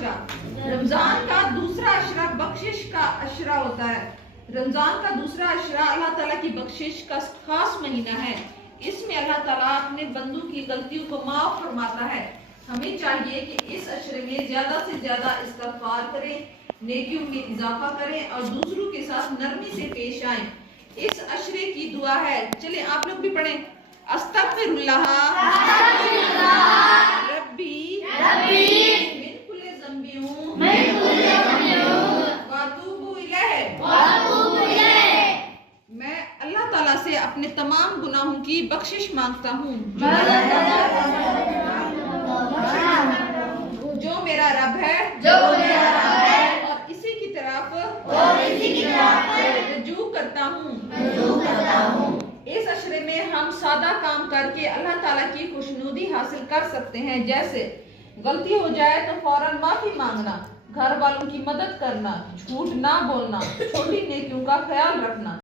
अशरा। रमजान का दूसरा अशरा बख्शिश का अशरा होता है। रमजान का दूसरा अशरा अल्लाह ताला की बख्शिश का खास महीना है। इसमें अल्लाह ताला अपने बंदों की गलतियों को माफ फरमाता है। हमें चाहिए कि इस अशरे में ज्यादा से ज्यादा इस्तगफार करें, नेकियों में इजाफा करें और दूसरों के साथ नरमी से पेश आएं। इस अशरे की दुआ है, चले आप लोग भी पढ़ें। अस्तगफिरुल्लाह रब्बी मिन कुल्ली ज़ंबिन वातूबु इलैह। मैं अल्लाह ताला से अपने तमाम गुनाहों की बख्शिश मांगता हूँ। जो मेरा रब है और इसी की तरफ रजू करता हूँ। इस अशरे में हम सादा काम करके अल्लाह ताला की खुशनुदी हासिल कर सकते हैं, जैसे गलती हो जाए तो फौरन माफी मांगना, घर वालों की मदद करना, झूठ ना बोलना, छोटी नेकियों का ख्याल रखना।